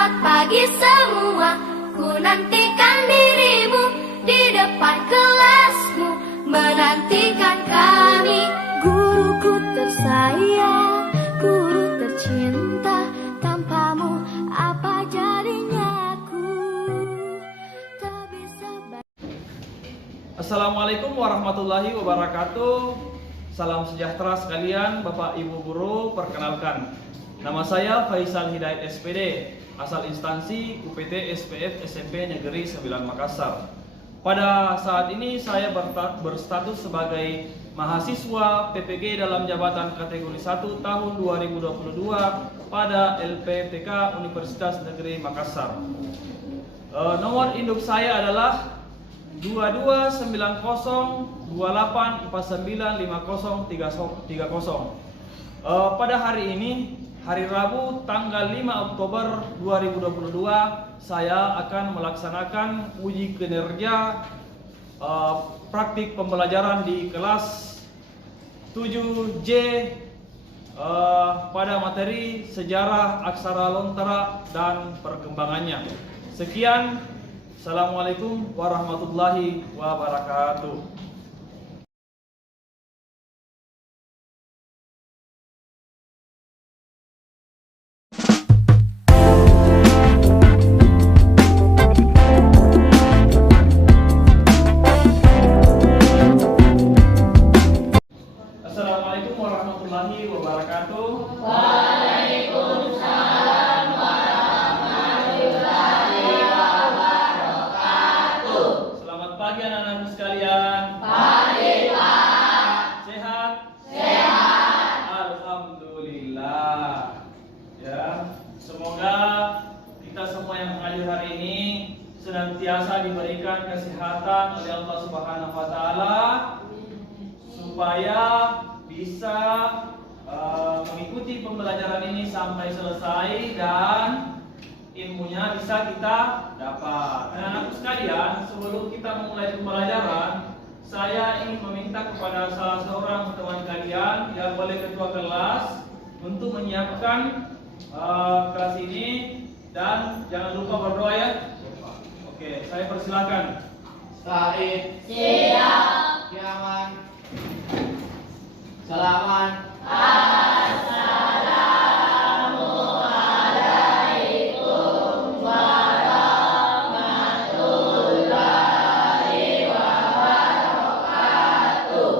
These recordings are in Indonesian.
Selamat pagi semua, ku nantikan dirimu di depan kelasmu, menantikan kami. Guruku tersayang, guru tercinta, tanpamu apa jadinya aku tak bisa. Assalamualaikum warahmatullahi wabarakatuh. Salam sejahtera sekalian, Bapak Ibu guru. Perkenalkan, nama saya Faisal Hidayat SPD, asal instansi UPT SPF SMP Negeri 9 Makassar. Pada saat ini saya berstatus sebagai mahasiswa PPG dalam jabatan kategori 1 tahun 2022 pada LPTK Universitas Negeri Makassar. Nomor induk saya adalah 229028495030. Pada hari ini, hari Rabu tanggal 5 Oktober 2022, saya akan melaksanakan uji kinerja praktik pembelajaran di kelas 7J pada materi sejarah aksara lontara dan perkembangannya. Sekian. Assalamualaikum warahmatullahi wabarakatuh. Assalamualaikum warahmatullahi wabarakatuh. Waalaikumsalam warahmatullahi wabarakatuh. Selamat pagi anak-anakku sekalian. Pagi Pak. Sehat? Sehat. Alhamdulillah. Ya, semoga kita semua yang hadir hari ini senantiasa diberikan kesehatan oleh Allah Subhanahu wa taala supaya bisa mengikuti pembelajaran ini sampai selesai dan ilmunya bisa kita dapat. Anak-anakku sekalian, sebelum kita memulai pembelajaran, saya ingin meminta kepada salah seorang teman kalian yang boleh ketua kelas untuk menyiapkan kelas ini dan jangan lupa berdoa ya. Oke, saya persilakan. Said, Siap. Kiaman, Salaman, Assalamualaikum warahmatullahi wabarakatuh.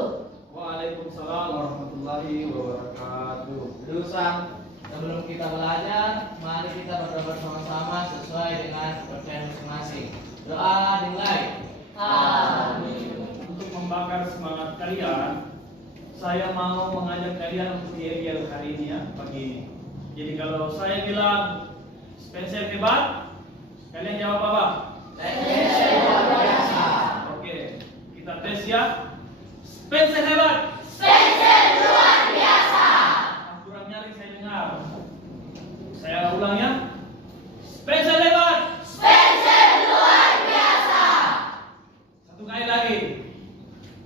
Waalaikumsalam warahmatullahi wabarakatuh. Dosa. Sebelum kita belajar, mari kita berdoa bersama-sama sesuai dengan kepercayaan masing-masing. Doa dimulai. Amin. Untuk membakar semangat kalian, saya mau mengajak kalian untuk yel-yel hari ini ya, pagi ini. Jadi kalau saya bilang Spencer hebat, kalian jawab apa? Spencer luar biasa. Oke, kita tes ya. Spencer hebat. Spencer luar biasa. Kurang nyaring saya dengar. Saya ulang ya. Spencer hebat. Spencer luar biasa. Satu kali lagi.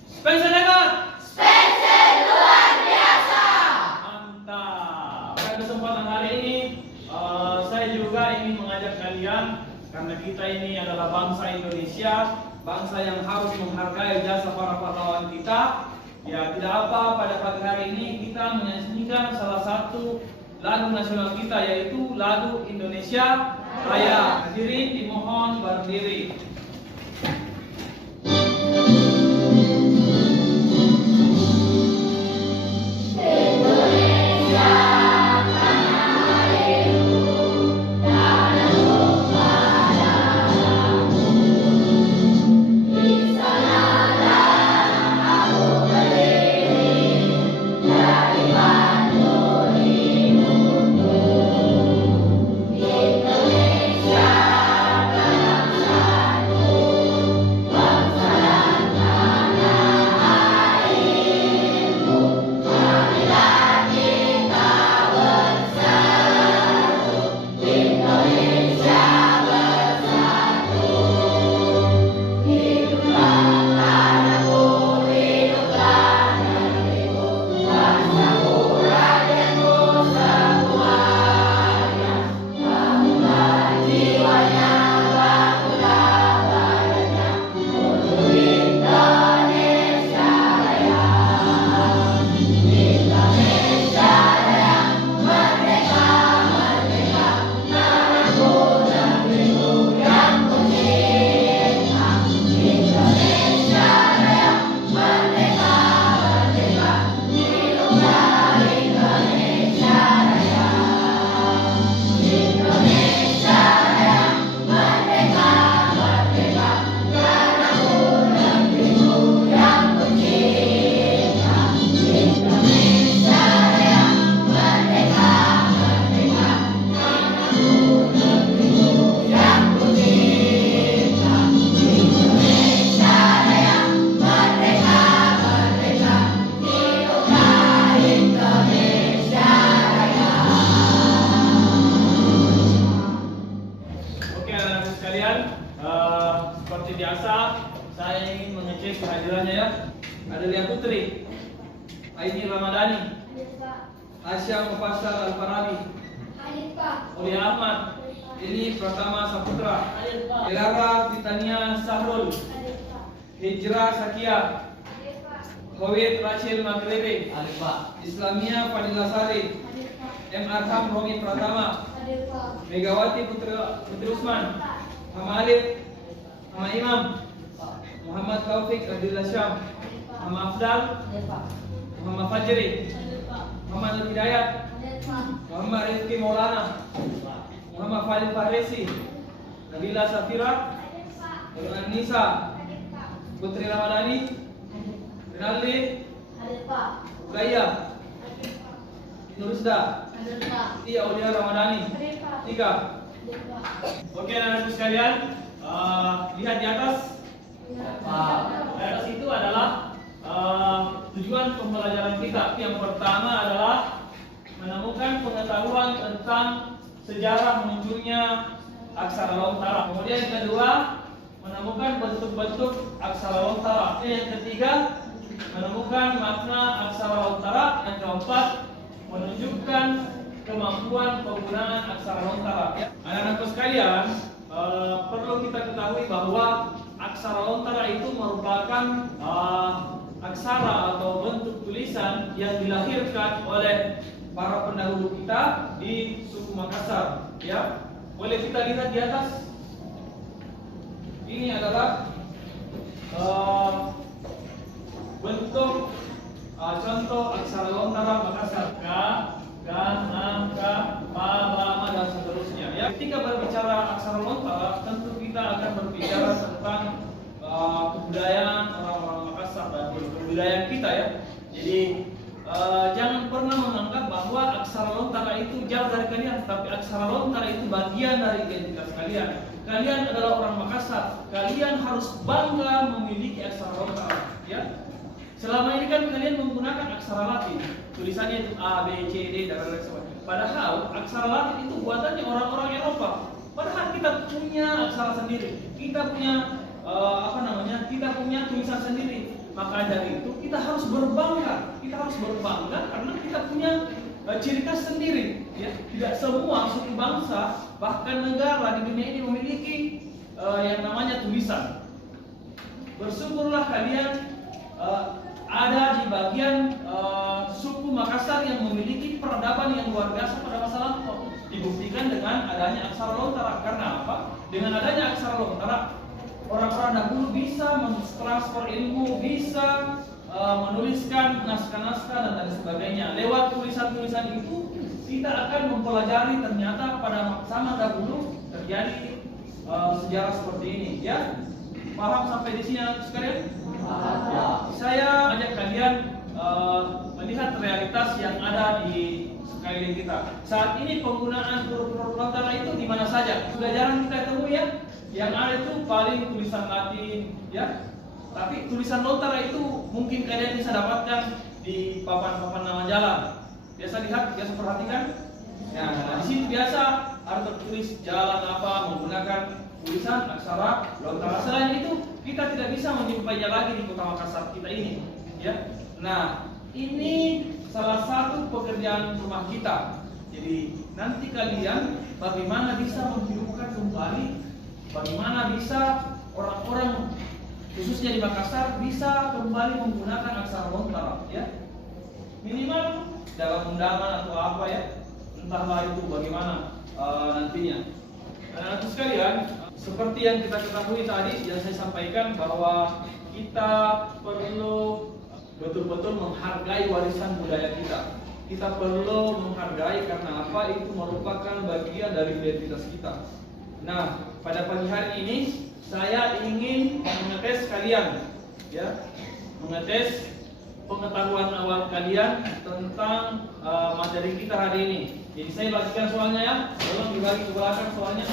Spencer hebat. Spencer luar biasa. Mantap. Pada kesempatan hari ini saya juga ingin mengajak kalian, karena kita ini adalah bangsa Indonesia, bangsa yang harus menghargai jasa para pahlawan kita. Ya, tidak apa pada pagi hari ini kita menyanyikan salah satu lagu nasional kita, yaitu lagu Indonesia Raya. Hadirin dimohon berdiri. Indonesia, bangsa kehadirannya ya. Adelia Putri, Aini Ramadhani, Hadir Pak. Asya Mufassal Al-Farabi, Hadir Pak. Oli Ahmad, Ini Pratama Saputra, Hadir Pak. Elara Fitania Sahrul, Hadir Pak. Hijrah Sakia, Hadir Pak. Hawid Rachel Maghrebe, Hadir Pak. Islamia Fadila Sari, Hadir Pak. M. Arham Romi Pratama, Hadir Pak. Megawati Putri Usman, Hama Alif, Hama Imam, Muhammad Taufik Adillah Syam, Hama Afdal, Hadir Pak. Muhammad Fajri, Hadir Pak. Muhammad Nur Hidayat, Hadir Pak. Muhammad Rizki Maulana, Muhammad Fadil Fahresi, Nabila Safira, Hadir Pak. Nur Anissa, Hadir Pak. Putri Ramadhani, Rinaldi, Hadir Pak. Gaya, Hadir Pak. Nurusda, Hadir Pak. Tia Aulia Ramadhani, Hadir Pak. Tiga. Hadir Pak. Oke anak-anak sekalian, lihat di atas. Pak. Di atas itu adalah tujuan pembelajaran kita. Yang pertama adalah menemukan pengetahuan tentang sejarah munculnya aksara lontara. Kemudian yang kedua, menemukan bentuk-bentuk aksara lontara. Yang ketiga, menemukan makna aksara lontara. Yang keempat, menunjukkan kemampuan penggunaan aksara lontara. Ya. Anak-anakku sekalian, perlu kita ketahui bahwa aksara lontara itu merupakan aksara atau bentuk tulisan yang dilahirkan oleh para pendahulu kita di suku Makassar. Ya, boleh kita lihat di atas. Ini adalah bentuk contoh aksara lontara Makassar. K, A, K, Pa, Ba, Ma, dan seterusnya. Ya, ketika berbicara aksara lontara, tentu kita akan berbicara tentang kebudayaan orang-orang Makassar dan kebudayaan kita ya. Jadi jangan pernah menganggap bahwa aksara lontara itu jauh dari kalian, tapi aksara lontara itu bagian dari identitas kalian. Kalian adalah orang Makassar. Kalian harus bangga memiliki aksara lontara. Ya. Selama ini kan kalian menggunakan aksara Latin, tulisannya itu A, B, C, D, dan lain-lain. Padahal aksara Latin itu buatannya orang-orang Eropa. Padahal kita punya aksara sendiri, kita punya kita punya tulisan sendiri. Maka dari itu kita harus berbangga, karena kita punya ciri khas sendiri. Ya, tidak semua suku bangsa bahkan negara di dunia ini memiliki yang namanya tulisan. Bersyukurlah kalian ada di bagian suku Makassar yang memiliki peradaban yang luar biasa pada masa lampau. Dibuktikan dengan adanya aksara lontara. Karena apa? Dengan adanya aksara lontara, orang-orang dahulu bisa mentransfer ilmu, bisa menuliskan naskah-naskah dan lain sebagainya. Lewat tulisan-tulisan itu kita akan mempelajari ternyata pada zaman dahulu terjadi sejarah seperti ini. Ya, paham sampai di sini anak sekalian? Ya. Saya ajak kalian melihat realitas yang ada di sekeliling kita. Saat ini penggunaan huruf-huruf lontara itu di mana saja? Sudah jarang kita temui ya. Yang ada itu paling tulisan Latin, ya. Tapi tulisan lontara itu mungkin kalian bisa dapatkan di papan-papan nama jalan. Biasa lihat, biasa perhatikan. Ya, nah, di sini biasa ada tertulis jalan apa menggunakan tulisan aksara lontara. Selain itu, kita tidak bisa menjumpainya lagi di kota Makassar kita ini, ya. Nah, ini salah satu pekerjaan rumah kita. Jadi nanti kalian bagaimana bisa menghidupkan kembali, bagaimana bisa orang-orang khususnya di Makassar bisa kembali menggunakan aksara lontara, ya. Minimal dalam undangan atau apa ya, entahlah itu bagaimana nantinya. Nah, itu sekalian, seperti yang kita ketahui tadi yang saya sampaikan bahwa kita perlu betul-betul menghargai warisan budaya kita. Kita perlu menghargai karena apa? Itu merupakan bagian dari identitas kita. Nah, pada pagi hari ini saya ingin mengetes kalian, ya, mengetes pengetahuan awal kalian tentang materi kita hari ini. Jadi saya bagikan soalnya ya, tolong dibagi ke belakang soalnya.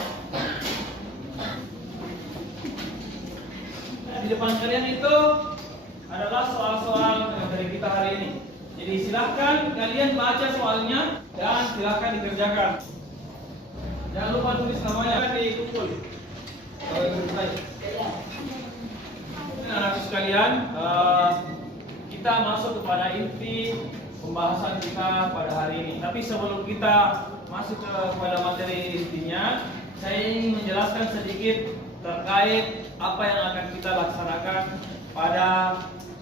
Di depan kalian itu adalah soal-soal materi kita hari ini. Jadi silahkan kalian baca soalnya dan silahkan dikerjakan. Jangan lupa tulis namanya di kumpul. Kalau selesai. anak sekalian, kita masuk kepada inti pembahasan kita pada hari ini. Tapi sebelum kita masuk kepada materi intinya, saya ingin menjelaskan sedikit terkait apa yang akan kita laksanakan pada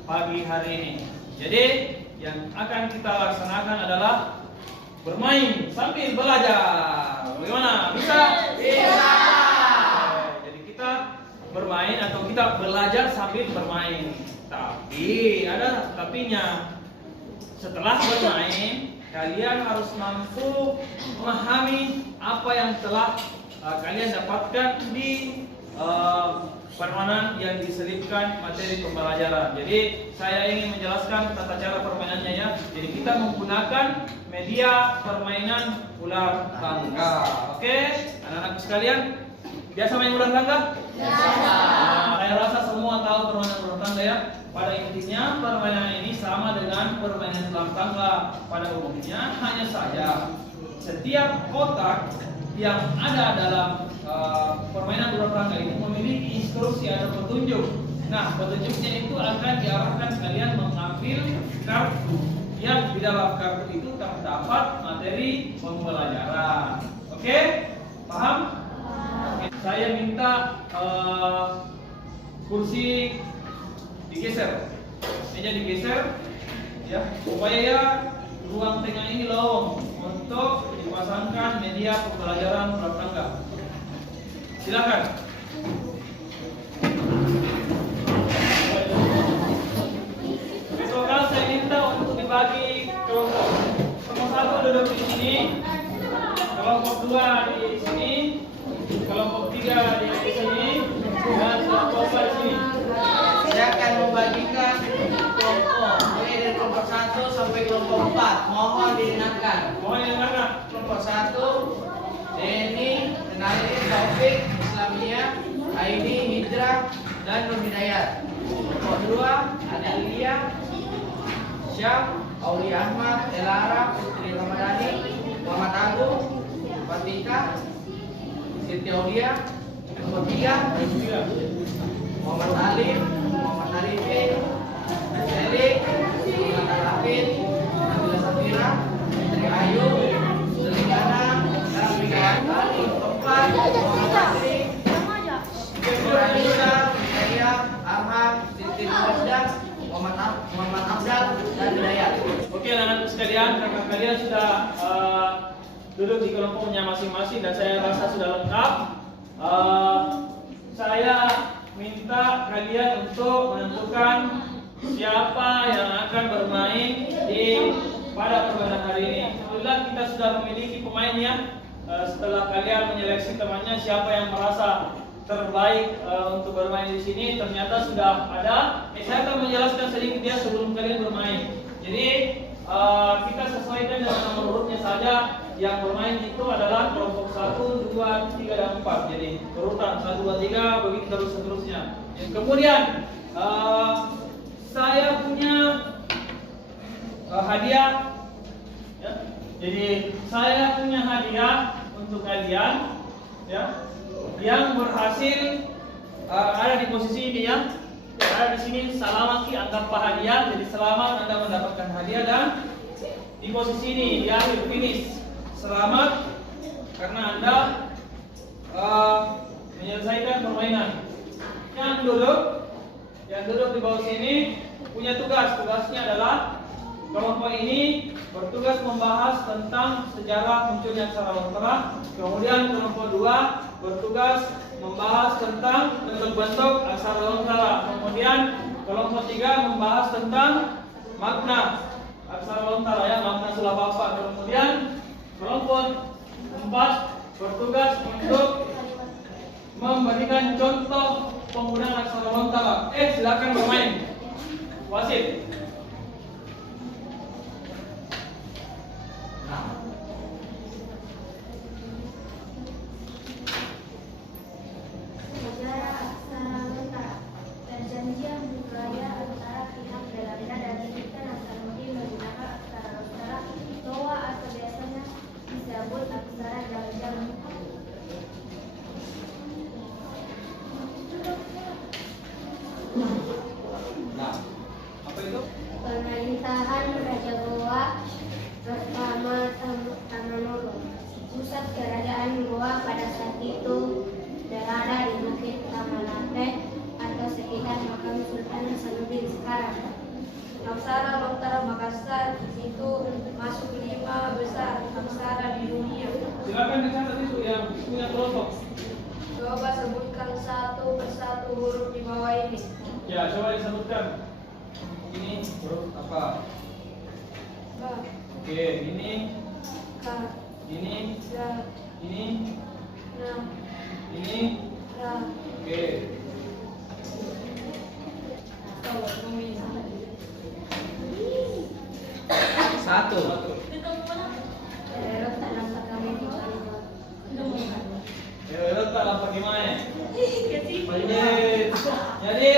pagi hari ini. Jadi yang akan kita laksanakan adalah bermain sambil belajar. Bagaimana? Bisa? Bisa. Jadi kita bermain atau kita belajar sambil bermain. Tapi ada tapinya. Setelah bermain, kalian harus mampu memahami apa yang telah kalian dapatkan di permainan yang diselipkan materi pembelajaran. Jadi saya ingin menjelaskan tata cara permainannya ya. Jadi kita menggunakan media permainan ular tangga. Oke, anak-anak sekalian, biasa main ular tangga? Biasa. Nah, saya rasa semua tahu permainan ular tangga ya. Pada intinya permainan ini sama dengan permainan ular tangga pada umumnya, hanya saja setiap kotak yang ada dalam permainan ular tangga ini memiliki instruksi atau petunjuk. Nah, petunjuknya itu akan diarahkan kalian mengambil kartu yang di dalam kartu itu terdapat materi pembelajaran. Oke? Paham? Oke. Saya minta kursi digeser, meja digeser, ya, supaya ruang tengah ini lowong untuk dipasangkan media pembelajaran ular tangga. Silakan. Besok saya minta untuk dibagi kelompok. Kelompok satu duduk di sini, kelompok dua di sini, kelompok tiga di sini, dan kelompok empat di sini. Saya akan membagikan kelompok mulai dari kelompok 1 sampai kelompok 4. Mohon didengarkan. Mohon didengarkan. Kelompok 1 Denny, Renali, Taufik, Islamia, Aini, Hijrah, dan Nur Hidayat. Kelompok 2 Adelia, Syam, Aulia Ahmad, Elara, Putri Ramadhani, Muhammad Agung, Fatika, Siti Aulia. Kelompok 3 Muhammad Alim, Muhammad Arifin, Selik, Muhammad Arafin, Nabila Safira, Putri Ayu, Selingana, dan Megawati. Keempat Muhammad Asri, Nurhanisa, Hidayah, Arham, Siti Nurhazda, Muhammad Abdal, dan Hidayat. Oke anak-anak sekalian, kakak kalian sudah duduk di kelompoknya masing-masing dan saya rasa sudah lengkap. Saya minta kalian untuk menentukan siapa yang akan bermain pada permainan hari ini. Alhamdulillah kita sudah memiliki pemainnya. Setelah kalian menyeleksi temannya siapa yang merasa terbaik untuk bermain di sini, ternyata sudah ada. Saya akan menjelaskan sedikit ya sebelum kalian bermain. Jadi kita sesuaikan dengan nomor urutnya saja. Yang bermain itu adalah kelompok 1, 2, 3, dan 4. Jadi urutan 1, 2, 3 begitu terus seterusnya. Kemudian saya punya hadiah. Ya. Jadi saya punya hadiah untuk kalian, ya, yang berhasil ada di posisi ini ya. Ada di sini selamat anggap hadiah. Jadi selamat Anda mendapatkan hadiah dan di posisi ini di akhir finish. Selamat karena Anda menyelesaikan permainan. Yang duduk di bawah sini punya tugas. Tugasnya adalah kelompok ini bertugas membahas tentang sejarah munculnya aksara lontara. Kemudian kelompok 2 bertugas membahas tentang bentuk-bentuk aksara lontara. Kemudian kelompok 3 membahas tentang makna aksara lontara ya, makna sulapapa. Kemudian kelompok 4 bertugas untuk memberikan contoh penggunaan aksara lontara. Silakan bermain. Wasit. Sejarah aksara lontara. Perjanjian budaya antara pihak Belanda dan Indonesia Nasaruddin menggunakan aksara lontara Toa atau biasanya disebut aksara jam-jam. itu masuk 5 besar aksara di dunia. Silakan dicatat itu yang punya kelompok. Coba sebutkan satu persatu huruf di bawah ini. Ya, coba disebutkan. Ini huruf apa? Ba, Oke, ini, ka, ini, da, ini, na, ini. ra. Oke. Satu. Erot dalam kami di kalimat. Ya, letak lah bagaimana? Jadi,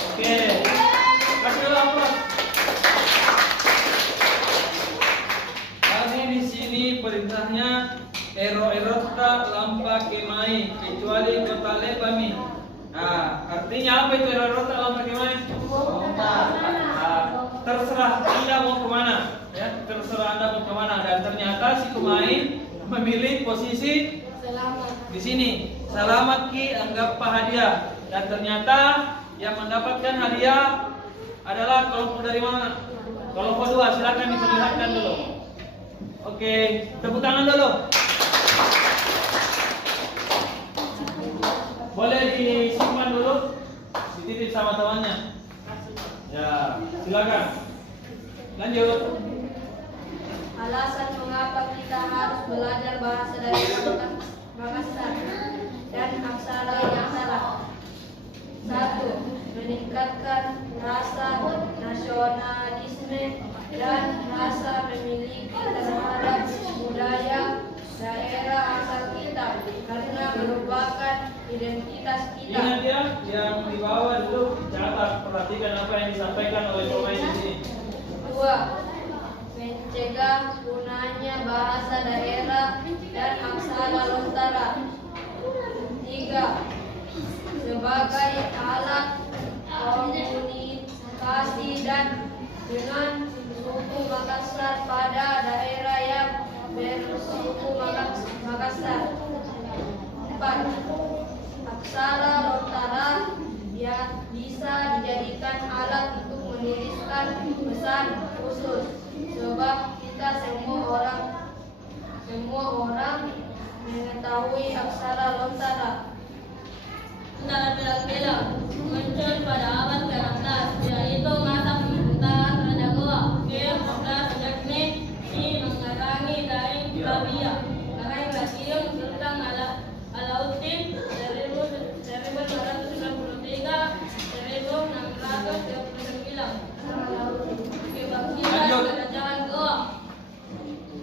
oke. Kasih dulu aplaus. Kami di sini perintahnya ero-erota lampa kemai kecuali kota lebami. Nah, artinya apa itu ero-erota lampa kemai? Terserah Anda mau kemana, ya terserah Anda mau kemana. Dan ternyata si Kumai memilih posisi Selamat. di sini. Selamat Ki, anggap hadiah. Dan ternyata yang mendapatkan hadiah adalah kelompok dari mana? Kelompok 2. Silakan diperlihatkan dulu. Oke, tepuk tangan dulu. Boleh disimpan dulu, dititip sama temannya. Ya, silakan. Lanjut. Alasan mengapa kita harus belajar bahasa daerah Makassar dan aksara yang salah. 1. Meningkatkan rasa nasionalisme dan rasa memiliki terhadap budaya daerah asal kita karena merupakan identitas kita. Ingat ya, yang di bawah dulu dicatat, perhatikan apa yang disampaikan oleh pemain di sini. 2. Mencegah gunanya bahasa daerah dan aksara lontara. 3. Sebagai alat komunikasi dan dengan suku Makassar pada daerah yang bersuku Makassar. 4. Aksara lontara yang bisa dijadikan alat untuk menuliskan pesan khusus. Sebab kita semua orang mengetahui aksara lontara. Tentara belang-belang muncul pada abad ke-16, yaitu masa pemerintahan Raja Goa ke-14 yakni di mengarangi Daeng Kabia, Daeng Basium Sultan Alauddin 1639. Kebangkitan kerajaan Goa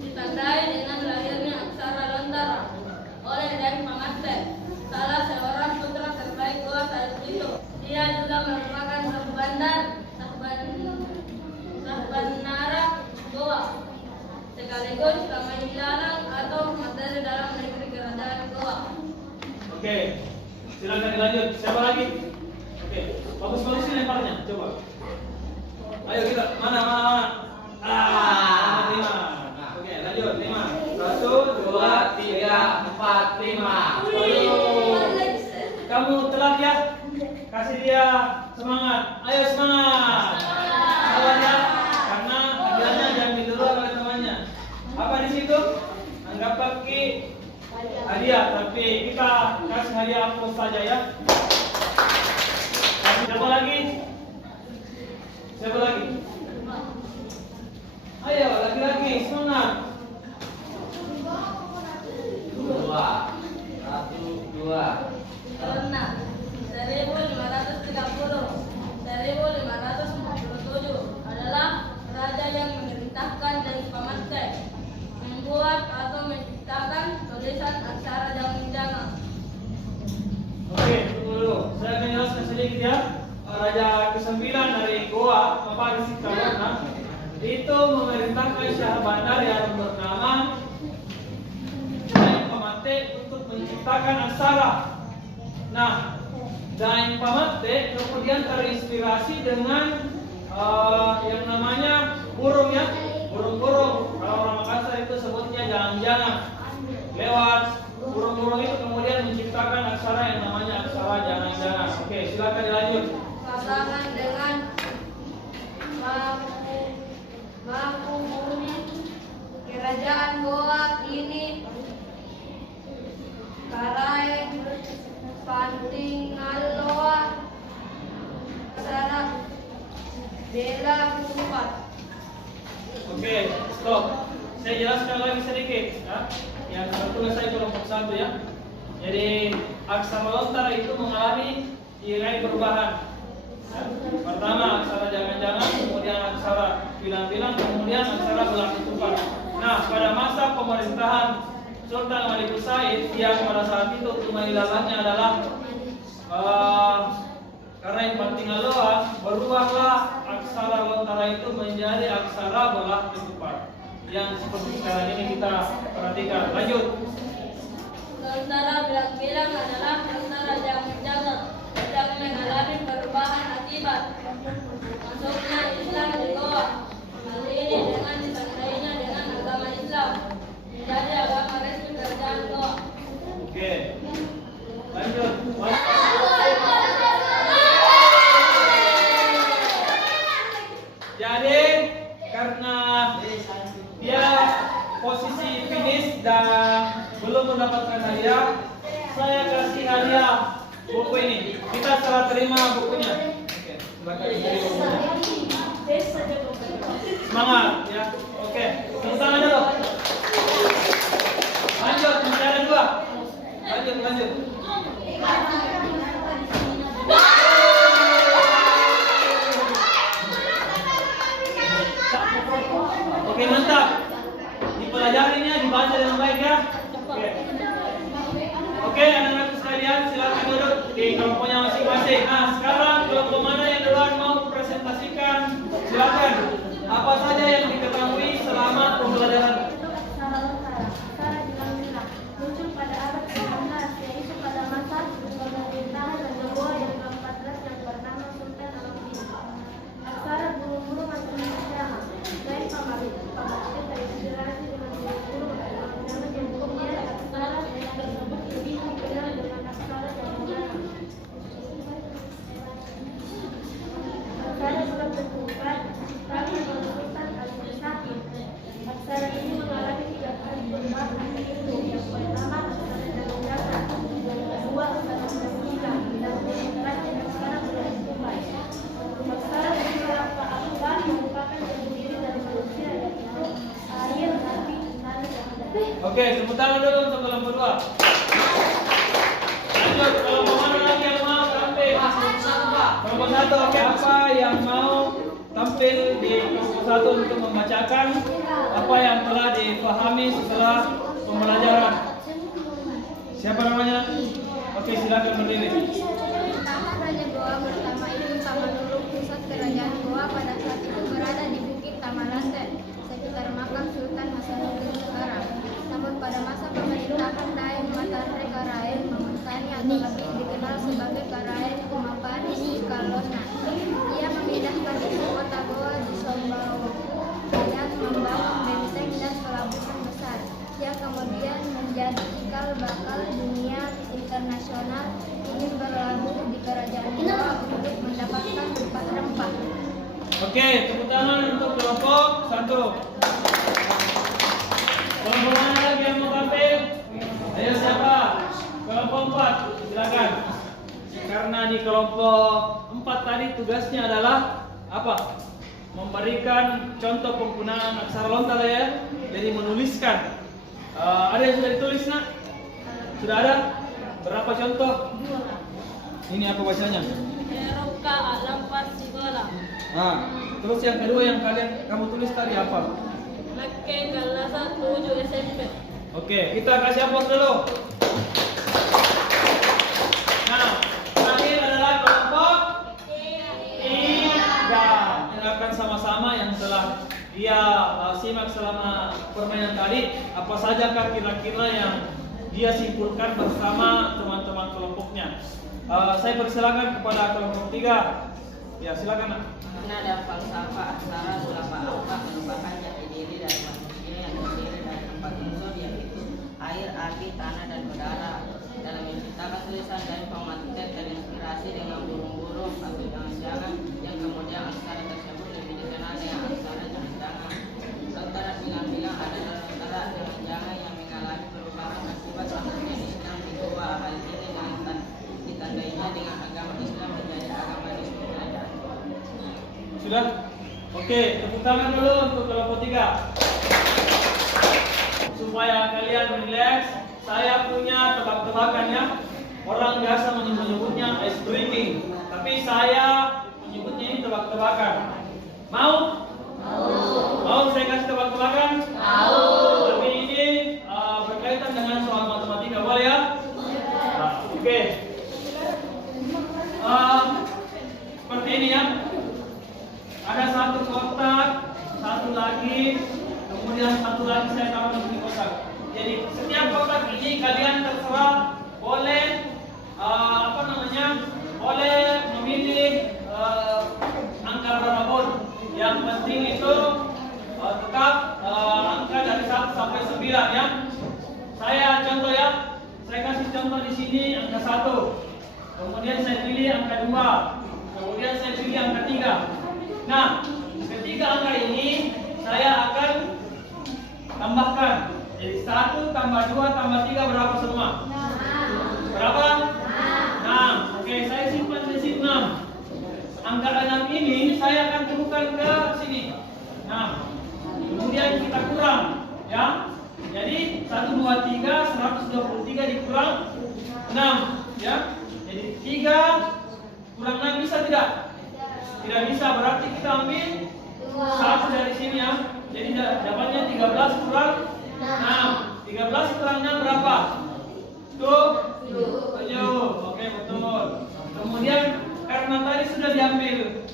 ditandai dengan lahirnya aksara lontara oleh Daeng Pamatte, salah seorang putra terbaik Goa saat itu. Dia juga merupakan Sahbanara Goa, sekaligus pemain atau materi dalam negeri kerajaan Goa. Oke, silakan dilanjut. Siapa lagi? Oke, bagus-bagus sih lemparnya. Coba. Ayo kita, mana? Lima. Oke, lanjut. 5. 1, 2, 3, 4, 5. Kamu telat ya? Kasih dia semangat. Ayo semangat. Sabar ya. Karena hadiahnya diambil dulu oleh temannya. Apa di situ? Anggap pakai hadiah, tapi kita kasih hadiah apa saja ya. Siapa lagi? Siapa lagi? Ayo, lagi-lagi semangat. 2. 1, 2. Karena 1530, 1557 adalah raja yang memerintahkan dan Pamatte membuat atau menciptakan tulisan aksara jangan-jangan. Oke, tunggu dulu. Saya akan jelaskan sedikit ya. Raja ke-9 dari Goa, Bapak Rizky Karwana, itu memerintahkan Syah Bandar yang bernama Daeng Pamatte untuk menciptakan aksara. Nah, Daeng Pamatte kemudian terinspirasi dengan yang namanya burung ya, burung-burung. Kalau orang Makassar itu sebutnya jangan-jangan. Lewat burung-burung itu kemudian menciptakan aksara yang namanya aksara jangan-jangan. Oke, silakan dilanjut. Pasangan dengan Makubumi kerajaan Goa ini Karai Pantingaloa Aksara Bela Kupat. Oke, stop. Saya jelaskan lagi sedikit, ya. Yang tertulis saya kelompok 1 ya. Jadi aksara lontar itu mengalami 3 perubahan. Ya. Pertama aksara jangan-jangan, kemudian aksara bilang-bilang, kemudian aksara belah ketupat. Nah, pada masa pemerintahan Sultan Malik Said yang pada saat itu kemailannya adalah karena yang Pantingaloa, berubahlah aksara lontara itu menjadi aksara belah ketupat. Yang seperti sekarang ini kita perhatikan. Lanjut. Lontara bilang-bilang adalah lontara jangan-jangan yang mengalami perubahan akibat masuknya Islam di Goa. Hal ini dengan ditandainya dengan agama Islam menjadi agama resmi kerajaan Goa. Oke. Lanjut. Jadi karena dia posisi finish dan belum mendapatkan hadiah, saya kasih hadiah buku ini. Kita serah terima bukunya. Oke, silakan terima bukunya. Semangat ya. Oke, tepuk tangan dulu. Lanjut, masih ada 2. Lanjut. Oke, mantap. Dipelajarinya, dibaca dengan baik ya. Oke, anak-anak sekalian, silakan duduk di kelompoknya masing-masing. Nah, sekarang kelompok mana yang duluan mau presentasikan? Silakan. Apa saja yang diketahui selama pembelajaran? Aksara lontara, aksara bilang-bilang, muncul pada abad ke-16, yaitu pada masa pemerintahan Raja Goa yang ke-14 yang bernama Sultan Alauddin. Aksara burung-burung atau nama, selain pembagian terinspirasi dengan burung-burung nama yang kemudian aksara tersebut lebih dikenal dengan aksara jangan-jangan. Aksara belum berkeempat, tapi Sultan Al-Mustaqim. Aksara ini mengalami 3 kali perubahan, yaitu yang pertama aksara jangan-jangan, yang kedua aksara bersilang, dan yang terakhir aksara berkeempat. Aksara beberapa akbar merupakan terdiri dari manusia, yaitu air, api, tanah, dan udara. Oke, tepuk tangan dulu untuk kelompok 2. Lanjut, kelompok mana lagi yang mau tampil? Kelompok 1, oke. Apa yang mau tampil di kelompok 1 untuk membacakan apa yang telah dipahami setelah pembelajaran? Siapa namanya? Oke, silakan berdiri. Pertama, Raja Goa bersama Ibnu Tamanuluk, pusat kerajaan Goa pada saat itu berada di Bukit Tamalate, sekitar makam Sultan Hasanuddin sekarang. Namun pada masa pemerintahan Daeng Matahari Karaeng Mamukani atau lebih dikenal sebagai Karaeng Kumapani Sikalona, ia memindahkan ibu kota Goa di Sombawa dan membangun benteng dan pelabuhan besar yang kemudian menjadi cikal bakal dunia internasional ingin berlabuh di kerajaan Goa untuk mendapatkan rempah-rempah. Oke, tepuk tangan untuk kelompok 1. Kelompok mana lagi yang mau tampil? Ayo siapa? Kelompok 4, silakan. Karena di kelompok 4 tadi tugasnya adalah apa? Memberikan contoh penggunaan aksara lontar ya. Jadi menuliskan. Ada yang sudah ditulis nak? Sudah ada? Berapa contoh? Ini apa bacanya? Eroka Alampas Sigola. Nah, terus yang kedua yang kamu tulis tadi apa? Mekke Galasa 7 SMP. Oke, kita kasih aplaus dulu. Nah, terakhir adalah kelompok 3 yang akan sama-sama yang telah dia simak selama permainan tadi. Apa saja kira-kira yang dia simpulkan bersama teman-teman kelompoknya? Saya persilakan kepada kelompok 3. Ya, silakan nak. Makna dan falsafah aksara beberapa alfa merupakan jati diri dari manusia yang terdiri dari 4 unsur, yaitu air, api, tanah, dan udara. Dalam menciptakan tulisan dan pematikan terinspirasi dengan burung-burung atau jangan-jangan yang kemudian aksara tersebut lebih dikenal dengan aksara jangan-jangan. cadangan. Lontara bilang-bilang adalah lontara jangan-jangan yang mengalami perubahan akibat masuknya Islam di Goa. Hal ini ditandainya dengan agama Islam menjadi agama diskriminasi. Sudah? Oke, tepuk tangan dulu untuk kelompok 3. Supaya kalian relax, saya punya tebak-tebakan ya. Orang biasa menyebutnya ice breaking, tapi saya menyebutnya ini tebak-tebakan. Mau? Mau saya kasih tebak-tebakan? Tapi ini berkaitan dengan soal matematika, boleh ya? Nah, oke. Seperti ini ya. Ada satu kotak, satu lagi, kemudian satu lagi saya taruh di kotak. Jadi setiap kotak ini kalian terserah boleh boleh memilih angka berapapun. Yang penting itu tetap angka dari 1 sampai 9 ya. Saya contoh ya. Saya kasih contoh di sini angka 1. Kemudian saya pilih angka 2. Kemudian saya pilih angka 3. Nah, ketiga angka ini saya akan tambahkan. Jadi 1 tambah 2 tambah 3 berapa semua? Berapa? 6. Oke, saya simpan di sini 6. Angka 6 ini saya akan turunkan ke sini. 6. Kemudian kita kurang, ya. Jadi 1 2 3 123 dikurang 6, ya. Jadi 3 kurang 6 bisa tidak? Tidak bisa, berarti kita ambil 1 dari sini ya. Jadi dapatnya 13 kurang 6. 13 kurang 6 berapa? 7. Oke, betul. Kemudian karena tadi sudah diambil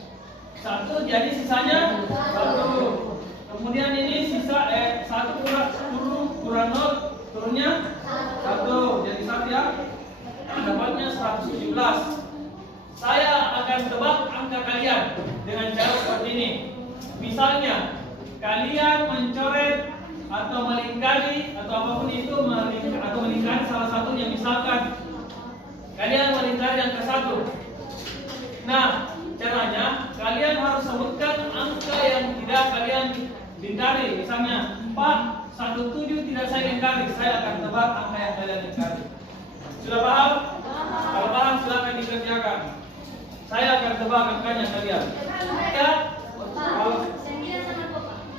1, jadi sisanya 1. Kemudian ini sisa 1 kurang 0, turunnya 1. Jadi 1 ya. Dapatnya 117. Saya akan tebak angka kalian dengan cara seperti ini. Misalnya, kalian mencoret atau melingkari atau apapun itu melingkari salah satunya. Misalkan kalian melingkari angka 1. Nah, caranya kalian harus sebutkan angka yang tidak kalian lingkari. Misalnya 417 tidak saya lingkari, saya akan tebak angka yang kalian lingkari. Sudah paham? Kalau paham silakan dikerjakan. Saya akan tebak angkanya kalian. Ya? Kalau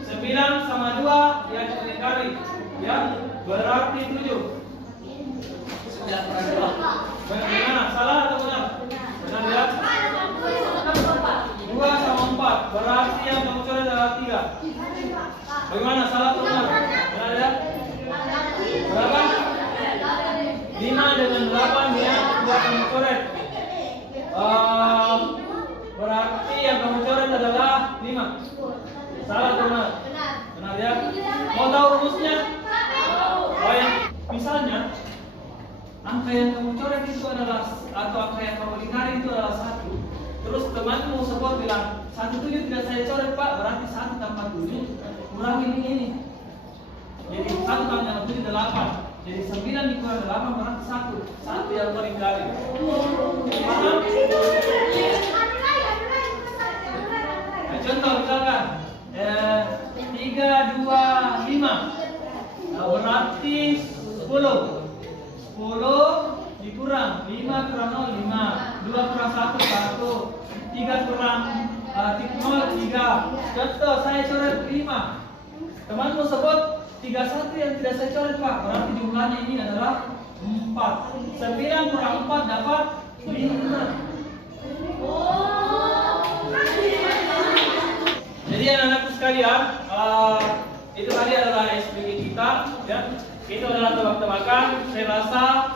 9 sama 2 yang dilingkari, ya, berarti 7. Sudah pernah. Bagaimana? Salah atau benar? Benar ya? 2 sama 4 berarti yang kamu coret adalah 3. Bagaimana? Salah atau benar? Benar ya? Berapa? 5 dengan 8 ya, 2 kamu coret. Berarti yang kamu coret adalah 5. Salah atau benar? Benar ya? Mau tahu rumusnya? Oh ya, misalnya angka yang kamu coret itu adalah, atau angka yang kamu lingkari itu adalah 1. Terus temanmu sebut bilang 17 tidak saya coret Pak, berarti 1 tambah 7 kurangi ini. Jadi 1 tambah 7 8. Jadi 9 dikurang 8 berarti 1 yang kau lingkari. Paham? Nah, contoh misalkan 3 2 5. Nah, berarti 10 dikurang 5 kurang 0 5, 2 kurang 1 1, 3 kurang 0 3. Contoh saya coret 5. Temanmu sebut 31 yang tidak saya coret Pak, berarti jumlahnya ini adalah 4. 9 kurang 4 dapat 5. Jadi anak-anakku sekalian, itu tadi adalah SPG kita, ya. Itu adalah tebak-tebakan. Saya rasa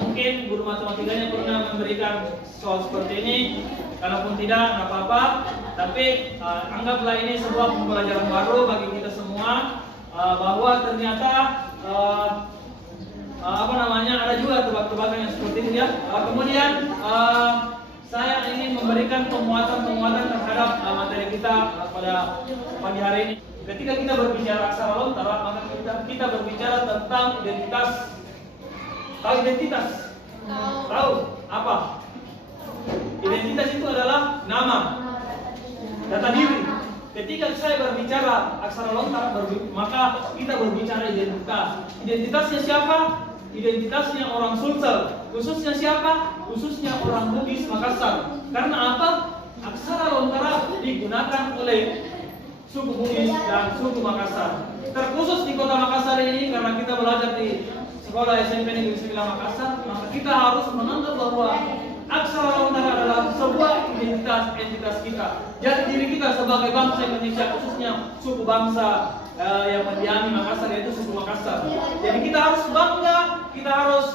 mungkin guru matematikanya pernah memberikan soal seperti ini. Kalaupun tidak, nggak apa-apa. Tapi anggaplah ini sebuah pembelajaran baru bagi kita semua, bahwa ternyata ada juga tebak-tebakan yang seperti ini ya. Kemudian saya ingin memberikan penguatan terhadap materi kita pada pagi hari ini. Ketika kita berbicara aksara lontara, maka kita berbicara tentang identitas. Tahu identitas? Tahu apa? Identitas itu adalah nama, data diri. ketika saya berbicara aksara lontar, maka kita berbicara identitas. Identitasnya siapa? Identitasnya orang Sulsel. Khususnya siapa? Khususnya orang Bugis Makassar. Karena apa? Aksara lontara digunakan oleh suku Bugis dan suku Makassar. Terkhusus di kota Makassar ini, karena kita belajar di sekolah SMP Negeri 9 Makassar, maka kita harus menganggap bahwa aksara lontara adalah sebuah entitas kita. Jadi diri kita sebagai bangsa Indonesia, khususnya suku bangsa yang mendiami Makassar, yaitu suku Makassar. Jadi kita harus bangga, kita harus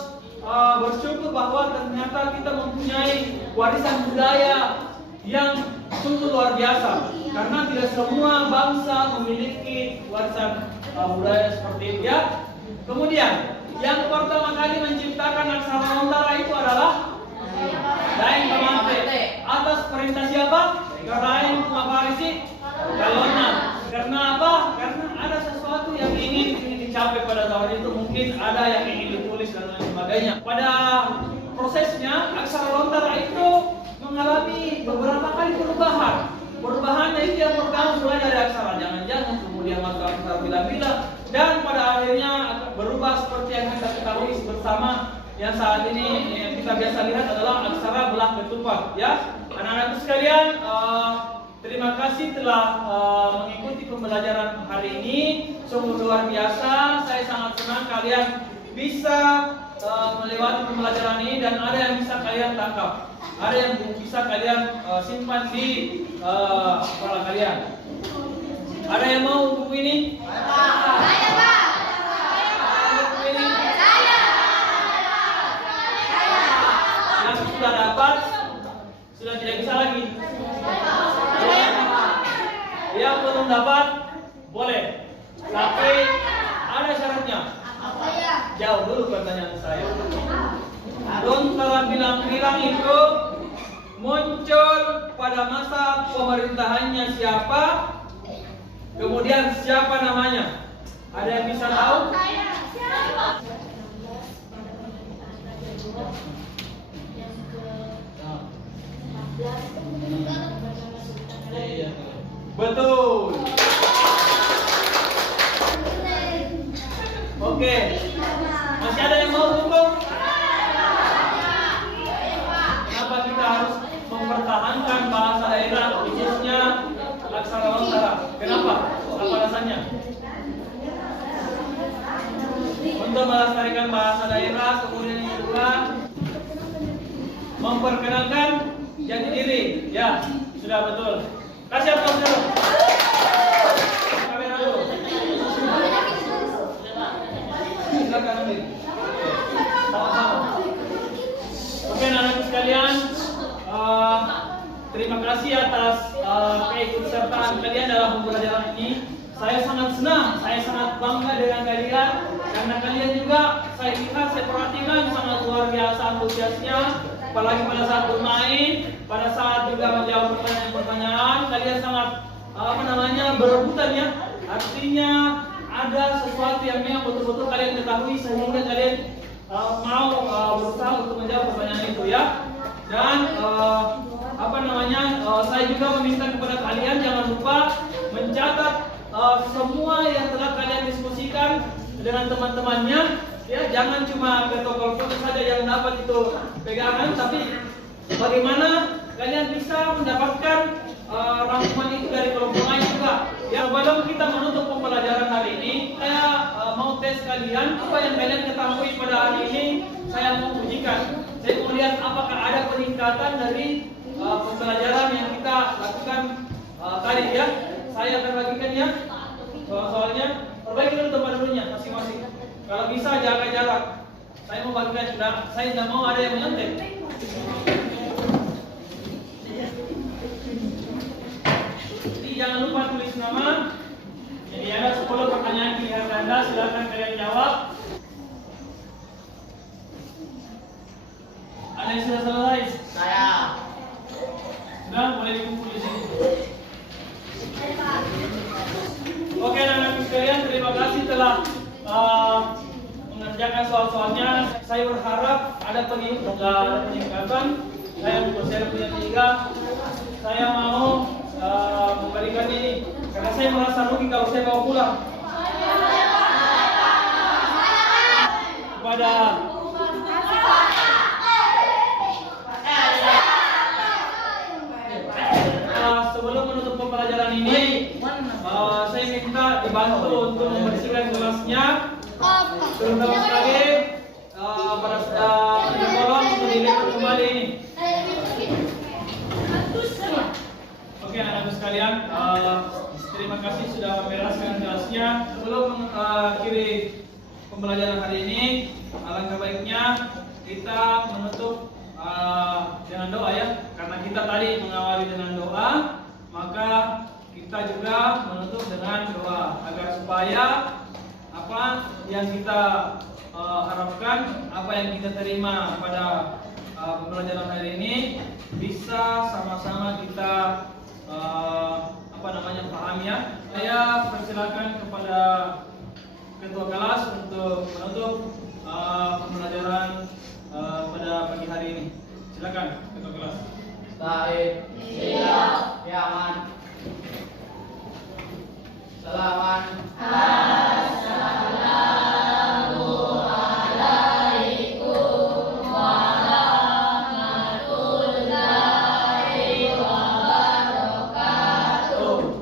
bersyukur bahwa ternyata kita mempunyai warisan budaya yang sungguh luar biasa. Karena tidak semua bangsa memiliki warisan budaya seperti itu ya. Kemudian yang pertama kali menciptakan aksara lontara itu adalah Daeng Pamante. Atas perintah siapa? Daeng Maparisi Kalona. Karena apa? Karena ada sesuatu yang ingin dicapai pada tahun itu. Mungkin ada yang ingin ditulis dan lain sebagainya. Pada prosesnya aksara lontara itu mengalami beberapa kali perubahan. Perubahannya itu yang pertama mulai dari aksara jangan-jangan, kemudian masuk aksara bila-bila, dan pada akhirnya berubah seperti yang kita ketahui bersama yang saat ini yang kita biasa lihat adalah aksara belah ketupat ya. Anak-anakku sekalian, terima kasih telah mengikuti pembelajaran hari ini. Sungguh luar biasa. Saya sangat senang kalian bisa melewati pembelajaran ini dan ada yang bisa kalian tangkap. Ada yang bisa kalian simpan di kepala kalian. Ada yang mau buku ini? Saya, Pak. Buku ini? Saya. Yang sudah dapat sudah tidak bisa lagi. Yang belum dapat boleh, tapi ada syaratnya. Jauh dulu pertanyaan saya. Lontara bilang-bilang itu muncul pada masa pemerintahannya siapa? Kemudian siapa namanya? Ada yang bisa tahu? Betul. Oke. Masih ada yang mau hukum? Kenapa kita harus mempertahankan bahasa daerah, khususnya aksara lontara? Kenapa? Apa alasannya? Untuk melestarikan bahasa daerah, kemudian yang kedua memperkenalkan jati diri. Ya, sudah betul. Kasih aplaus dulu. Kamera dulu. Silakan ambil. Sama-sama. Oke, anak-anak sekalian, terima kasih atas keikutsertaan kalian dalam pembelajaran ini. Saya sangat senang, saya sangat bangga dengan kalian karena kalian juga saya lihat, saya perhatikan sangat luar biasa antusiasnya. Apalagi pada saat bermain, pada saat juga menjawab pertanyaan-pertanyaan, kalian sangat berebutan ya. Artinya ada sesuatu yang memang betul-betul kalian ketahui sehingga kalian mau berusaha untuk menjawab pertanyaan itu ya. Dan saya juga meminta kepada kalian jangan lupa mencatat semua yang telah kalian diskusikan dengan teman-temannya. Ya, jangan cuma ke toko foto saja yang dapat itu pegangan, tapi bagaimana kalian bisa mendapatkan rangkuman itu dari kelompok lain juga. Ya, sebelum kita menutup pembelajaran hari ini, saya mau tes kalian apa yang kalian ketahui pada hari ini. Saya mau ujikan. Saya mau lihat apakah ada peningkatan dari pembelajaran yang kita lakukan tadi ya. Saya akan bagikan ya soal-soalnya. Perbaiki dulu tempat dulunya masing-masing. Kalau bisa jaga jarak. Saya mau bagikan sudah. Saya tidak mau ada yang menyontek. Jadi jangan lupa tulis nama. Jadi ada 10 pertanyaan pilihan Anda. Silakan kalian jawab. Ada yang sudah selesai? Saya. Sudah, boleh dikumpul di sini. Oke, anak-anak sekalian, terima kasih telah mengerjakan soal-soalnya. Saya berharap ada peningkatan. Saya punya 3. Saya mau memberikan ini Karena saya merasa rugi kalau saya bawa pulang. Kepada sebelum menutup pembelajaran ini, saya minta dibantu untuk membersihkan kelasnya, terutama sekali tolong untuk dilipat kembali ini. Oke anak-anak sekalian, terima kasih sudah membereskan kelasnya. Sebelum mengakhiri pembelajaran hari ini, alangkah baiknya kita menutup dengan doa ya. Karena kita tadi mengawali dengan doa, maka kita juga menutup dengan doa agar supaya apa yang kita harapkan, apa yang kita terima pada pembelajaran hari ini bisa sama-sama kita pahami ya. Saya persilakan kepada ketua kelas untuk menutup pembelajaran pada pagi hari ini. Silakan ketua kelas. Taib. Siap. Yaman. Salaman.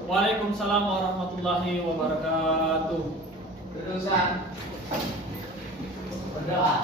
Waalaikumsalam warahmatullahi wabarakatuh. Berurusan berdoa.